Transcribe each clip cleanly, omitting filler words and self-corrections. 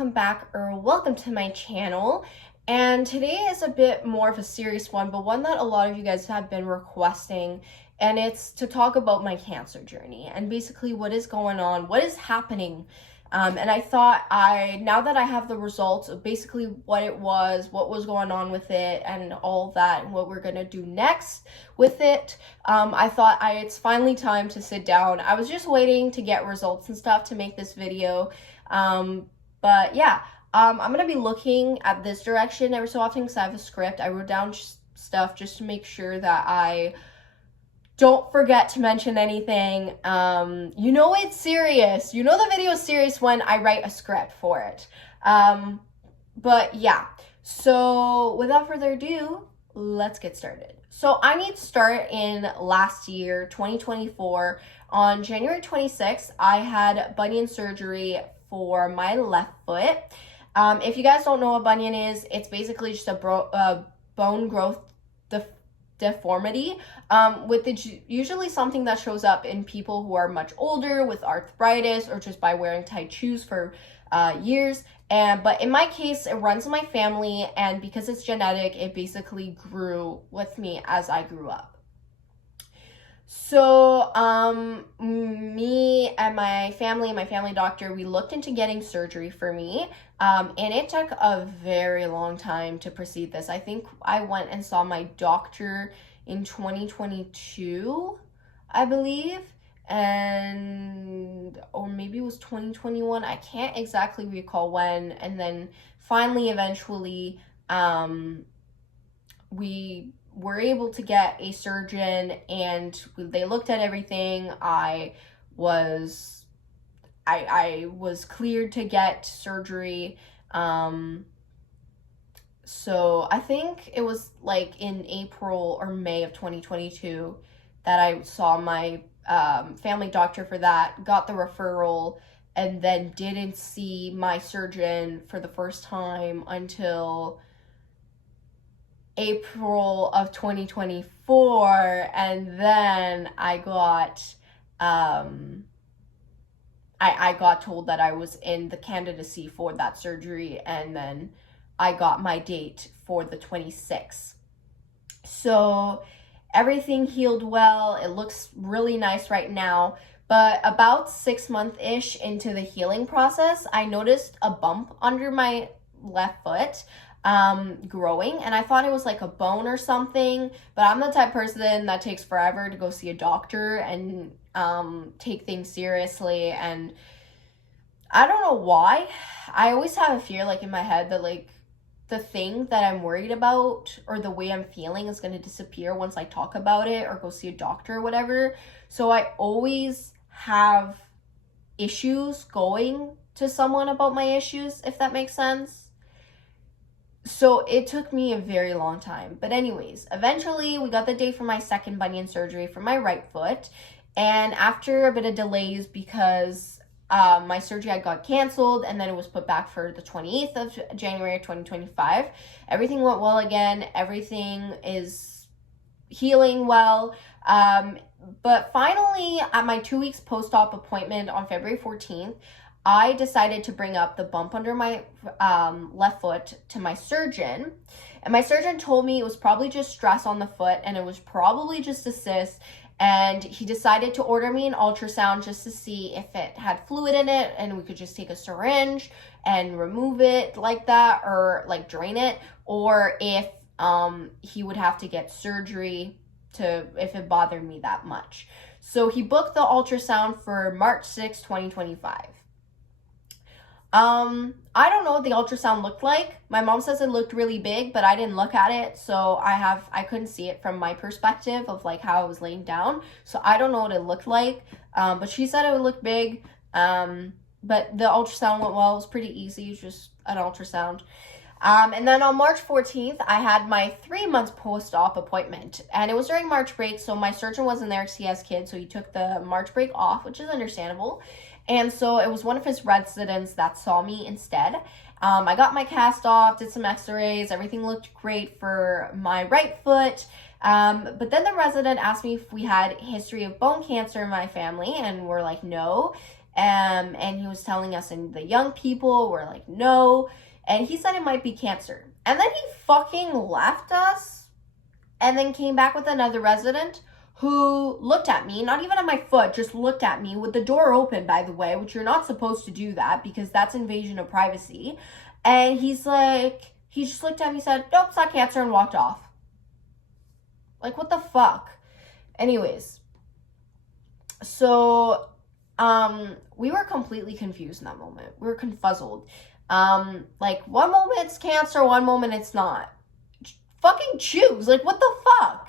welcome back or welcome to my channel. And today is a bit more of a serious one, but one that a lot of you guys have been requesting, and it's to talk about my cancer journey and basically what is going on, what is happening. And I thought now that I have the results of basically what it was, what was going on with it, and all that, and what we're gonna do next with it, I thought it's finally time to sit down. I was just waiting to get results and stuff to make this video. But yeah, I'm gonna be looking at this direction every so often because I have a script. I wrote down stuff just to make sure that I don't forget to mention anything. You know it's serious. You know the video is serious when I write a script for it. But yeah, so without further ado, let's get started. So I need to start in last year, 2024. On January 26th, I had bunion surgery for my left foot. If you guys don't know what bunion is, it's basically just a bone growth deformity, with usually something that shows up in people who are much older with arthritis or just by wearing tight shoes for years. But in my case, it runs in my family, and because it's genetic, it basically grew with me as I grew up. So me and my family doctor, we looked into getting surgery for me, and it took a very long time to proceed this. I think I went and saw my doctor in 2022, I believe, or maybe it was 2021. I can't exactly recall when. And then finally, eventually, we were able to get a surgeon, and they looked at everything. I was cleared to get surgery. So I think it was like in April or May of 2022 that I saw my family doctor for that, got the referral, and then didn't see my surgeon for the first time until April of 2024, and then I got I got told that I was in the candidacy for that surgery, and then I got my date for the 26th. So everything healed well. It looks really nice right now. But about 6 months-ish into the healing process, I noticed a bump under my left foot growing, and I thought it was like a bone or something. But I'm the type of person that takes forever to go see a doctor and take things seriously, and I don't know why. I always have a fear like in my head that like the thing that I'm worried about or the way I'm feeling is going to disappear once I talk about it or go see a doctor or whatever. So I always have issues going to someone about my issues, if that makes sense. So it took me a very long time. But anyways, eventually we got the date for my second bunion surgery for my right foot. And after a bit of delays, because my surgery had got canceled and then it was put back for the 28th of January 2025, everything went well again. Everything is healing well. But finally, at my 2 weeks post-op appointment on February 14th, I decided to bring up the bump under my left foot to my surgeon. And my surgeon told me it was probably just stress on the foot and it was probably just a cyst. And he decided to order me an ultrasound just to see if it had fluid in it, and we could just take a syringe and remove it like that, or like drain it, or if he would have to get surgery if it bothered me that much. So he booked the ultrasound for March 6, 2025. I don't know what the ultrasound looked like. My mom says it looked really big, but I didn't look at it, so I couldn't see it from my perspective of like how I was laying down. So I don't know what it looked like. But she said it would look big. But the ultrasound went well. It was pretty easy. It was just an ultrasound. And then on March 14th, I had my 3 months post-op appointment, and it was during March break. So my surgeon wasn't there because he has kids, so he took the March break off, which is understandable. And so it was one of his residents that saw me instead. I got my cast off, did some x-rays, everything looked great for my right foot. But then the resident asked me if we had a history of bone cancer in my family, and we're like, no. And he was telling us, and the young people were like, no. And he said it might be cancer. And then he fucking left us and then came back with another resident who looked at me, not even at my foot, just looked at me with the door open, by the way, which you're not supposed to do that because that's invasion of privacy. And he just looked at me, said, nope, it's not cancer, and walked off. Like, what the fuck? Anyways, so we were completely confused in that moment. We were confuzzled. Like, one moment it's cancer, one moment it's not. Fucking choose. Like, what the fuck?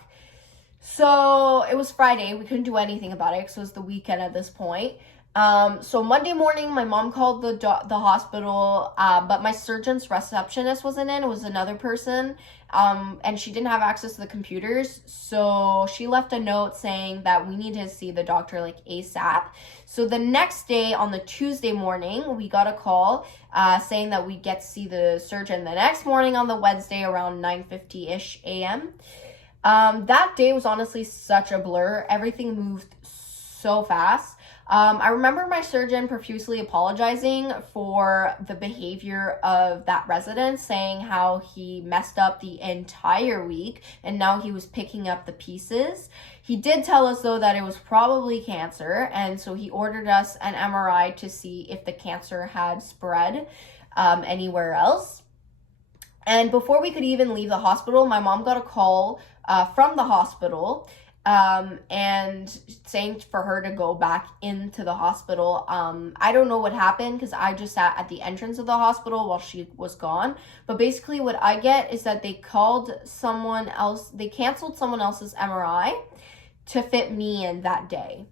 So it was Friday. We couldn't do anything about it because it was the weekend at this point. So Monday morning, my mom called the hospital, but my surgeon's receptionist wasn't in. It was another person, and she didn't have access to the computers. So she left a note saying that we need to see the doctor like ASAP. So the next day, on the Tuesday morning, we got a call saying that we'd get to see the surgeon the next morning on the Wednesday around 9:50-ish a.m. That day was honestly such a blur. Everything moved so fast. I remember my surgeon profusely apologizing for the behavior of that resident, saying how he messed up the entire week and now he was picking up the pieces. He did tell us, though, that it was probably cancer, and so he ordered us an MRI to see if the cancer had spread anywhere else. And before we could even leave the hospital, my mom got a call from the hospital and saying for her to go back into the hospital. I don't know what happened because I just sat at the entrance of the hospital while she was gone. But basically what I get is that they canceled someone else's MRI to fit me in that day.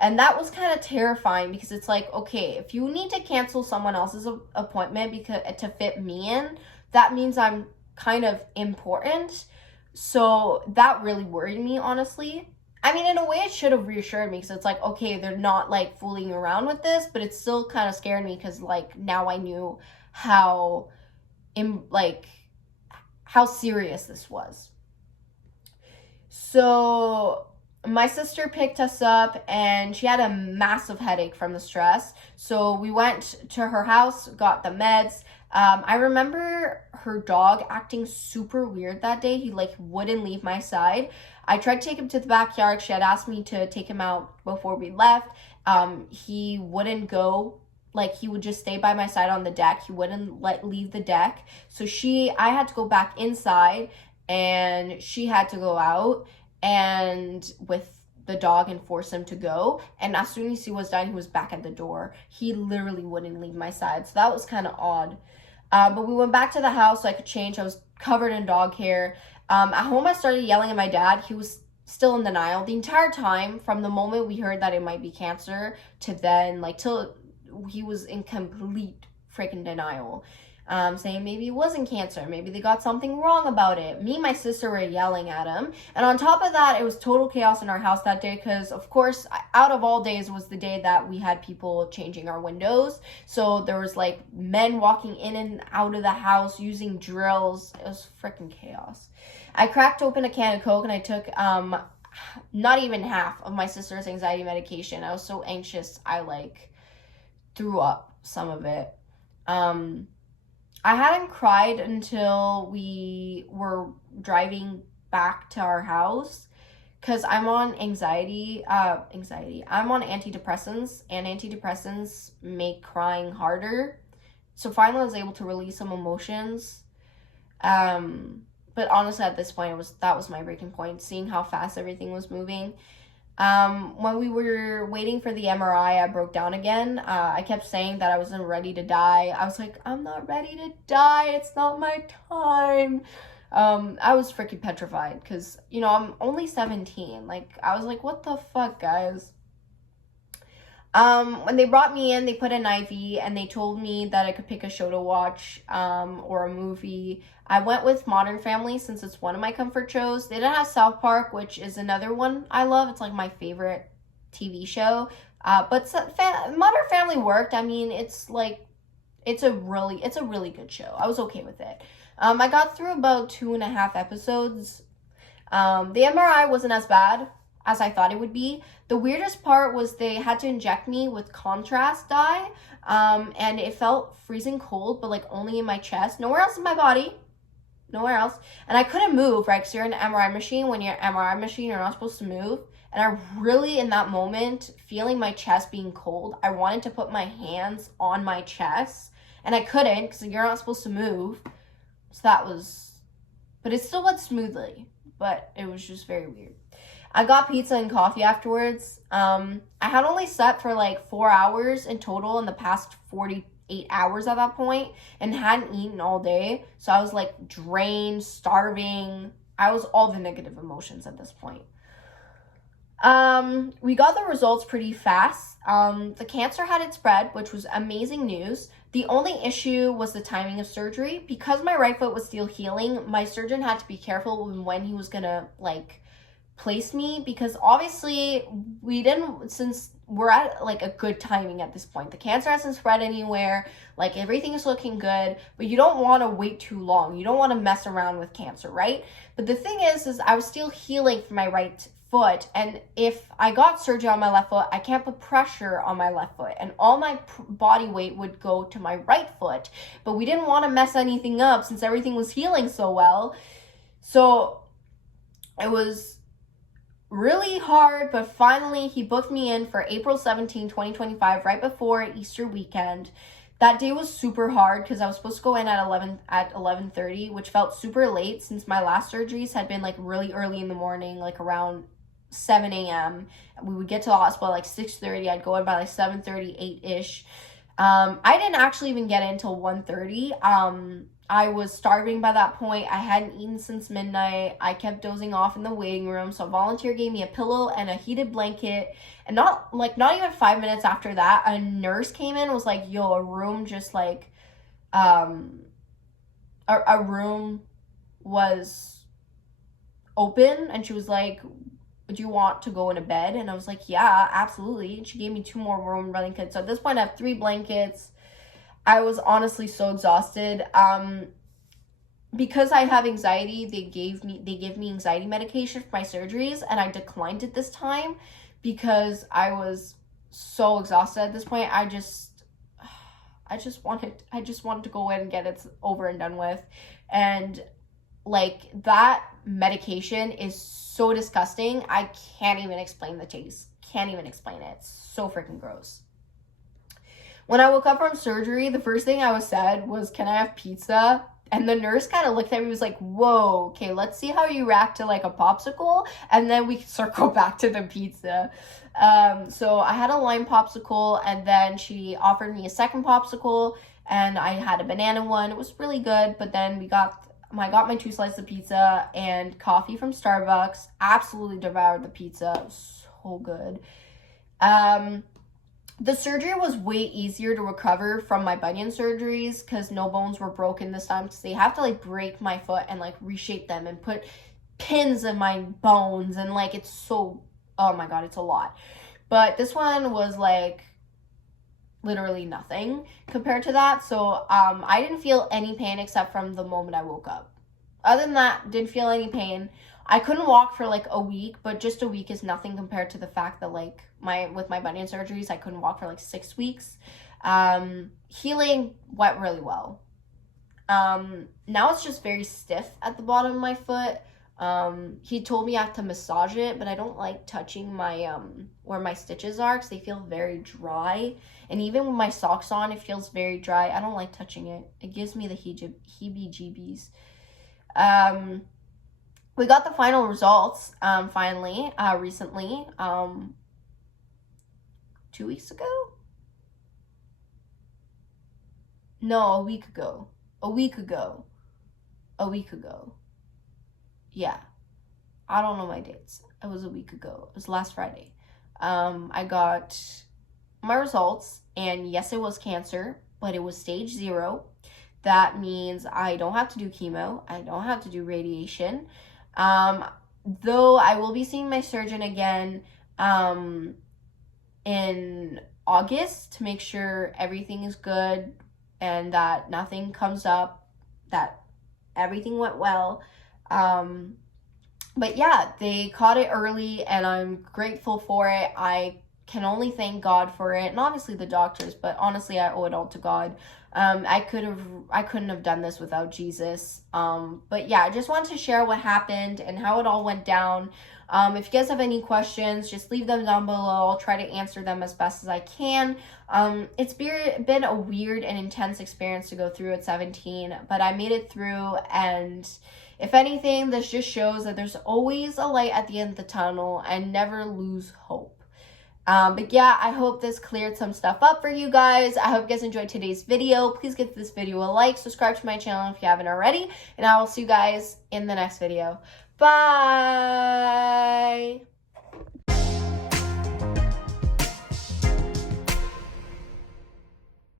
And that was kind of terrifying because it's like, okay, if you need to cancel someone else's appointment because to fit me in, that means I'm kind of important. So that really worried me, honestly. I mean, in a way, it should have reassured me because it's like, okay, they're not like fooling around with this, but it still kind of scared me because like now I knew how serious this was. So my sister picked us up and she had a massive headache from the stress. So we went to her house, got the meds. I remember her dog acting super weird that day. He like wouldn't leave my side. I tried to take him to the backyard. She had asked me to take him out before we left. He wouldn't go. Like, he would just stay by my side on the deck. He wouldn't leave the deck. So I had to go back inside and she had to go out and with the dog and force him to go. And as soon as he was done, he was back at the door. He literally wouldn't leave my side. So that was kind of odd. But we went back to the house so I could change. I was covered in dog hair. At home, I started yelling at my dad. He was still in denial the entire time from the moment we heard that it might be cancer to then, like, till he was in complete freaking denial. Saying maybe it wasn't cancer, maybe they got something wrong about it. Me and my sister were yelling at him. And on top of that, it was total chaos in our house that day because, of course, out of all days was the day that we had people changing our windows. So there was, like, men walking in and out of the house using drills. It was freaking chaos. I cracked open a can of Coke and I took not even half of my sister's anxiety medication. I was so anxious, I, like, threw up some of it. I hadn't cried until we were driving back to our house because I'm on anxiety. I'm on antidepressants, and antidepressants make crying harder. So finally I was able to release some emotions. But honestly, at this point, that was my breaking point, seeing how fast everything was moving. When we were waiting for the MRI, I broke down again. I kept saying that I wasn't ready to die. I was like, I'm not ready to die. It's not my time. I was freaking petrified because, you know, I'm only 17. Like, I was like, what the fuck, guys? When they brought me in, they put an IV and they told me that I could pick a show to watch, or a movie. I went with Modern Family since it's one of my comfort shows. They didn't have South Park, which is another one I love. It's like my favorite TV show. But Modern Family worked. I mean, it's a really good show. I was okay with it. I got through about 2.5 episodes. The MRI wasn't as bad. as I thought it would be. The weirdest part was they had to inject me with contrast dye, and it felt freezing cold, but like only in my chest, nowhere else in my body, nowhere else. And I couldn't move, right? Because you're in an MRI machine. When you're in an MRI machine, you're not supposed to move. And I really, in that moment, feeling my chest being cold, I wanted to put my hands on my chest, and I couldn't because you're not supposed to move. So that was, but it still went smoothly, but it was just very weird. I got pizza and coffee afterwards. I had only slept for like 4 hours in total in the past 48 hours at that point, and hadn't eaten all day. So I was like drained, starving. I was all the negative emotions at this point. We got the results pretty fast. The cancer hadn't spread, which was amazing news. The only issue was the timing of surgery. Because my right foot was still healing, my surgeon had to be careful when he was gonna like place me, because obviously since we're at like a good timing at this point. The cancer hasn't spread anywhere, like everything is looking good, but you don't want to wait too long. You don't want to mess around with cancer, right? But the thing is I was still healing from my right foot, and if I got surgery on my left foot, I can't put pressure on my left foot, and all my body weight would go to my right foot. But we didn't want to mess anything up since everything was healing so well. So it was really hard, but finally he booked me in for April 17, 2025, right before Easter weekend. That day was super hard because I was supposed to go in at 11:30, which felt super late since my last surgeries had been like really early in the morning, like around 7 a.m. We would get to the hospital like 6:30. I'd go in by like 7:30, 8-ish. I didn't actually even get in until 1:30. I was starving by that point. I hadn't eaten since midnight. I kept dozing off in the waiting room. So a volunteer gave me a pillow and a heated blanket. And not even 5 minutes after that, a nurse came in and was like, yo, a room just like, a room was open. And she was like, do you want to go in a bed? And I was like, yeah, absolutely. And she gave me 2 more warm blankets. So at this point, I have 3 blankets. I was honestly so exhausted. Because I have anxiety, they give me anxiety medication for my surgeries, and I declined it this time because I was so exhausted at this point. I just wanted to go in and get it over and done with. And like, that medication is so disgusting. I can't even explain the taste. Can't even explain it. It's so freaking gross. When I woke up from surgery, the first thing I was said was, can I have pizza? And the nurse kind of looked at me and was like, whoa, okay, let's see how you react to like a popsicle, and then we can circle back to the pizza. So I had a lime popsicle, and then she offered me a second popsicle, and I had a banana one. It was really good, but then I got my 2 slices of pizza and coffee from Starbucks. Absolutely devoured the pizza. It was so good. The surgery was way easier to recover from my bunion surgeries because no bones were broken this time, because they have to like break my foot and like reshape them and put pins in my bones, and like it's so, oh my god, it's a lot. But this one was like literally nothing compared to that. So I didn't feel any pain except from the moment I woke up. Other than that, didn't feel any pain. I couldn't walk for like a week, but just a week is nothing compared to the fact that like with my bunion surgeries, I couldn't walk for like 6 weeks. Healing went really well. Now it's just very stiff at the bottom of my foot. He told me I have to massage it, but I don't like touching my where my stitches are because they feel very dry. And even with my socks on, it feels very dry. I don't like touching it. It gives me the heebie-jeebies. We got the final results finally recently, 2 weeks ago? No, a week ago. Yeah, I don't know my dates. It was a week ago. It was last Friday. I got my results, and yes, it was cancer, but it was stage 0. That means I don't have to do chemo. I don't have to do radiation. Though I will be seeing my surgeon again in August to make sure everything is good and that nothing comes up, that everything went well. But yeah, they caught it early and I'm grateful for it. I can only thank God for it, and obviously the doctors, but honestly I owe it all to God. I couldn't have done this without Jesus. But yeah, I just wanted to share what happened and how it all went down. If you guys have any questions, just leave them down below. I'll try to answer them as best as I can. It's been a weird and intense experience to go through at 17, but I made it through, and if anything, this just shows that there's always a light at the end of the tunnel, and never lose hope. But yeah, I hope this cleared some stuff up for you guys. I hope you guys enjoyed today's video. Please give this video a like, subscribe to my channel if you haven't already, and I will see you guys in the next video. Bye!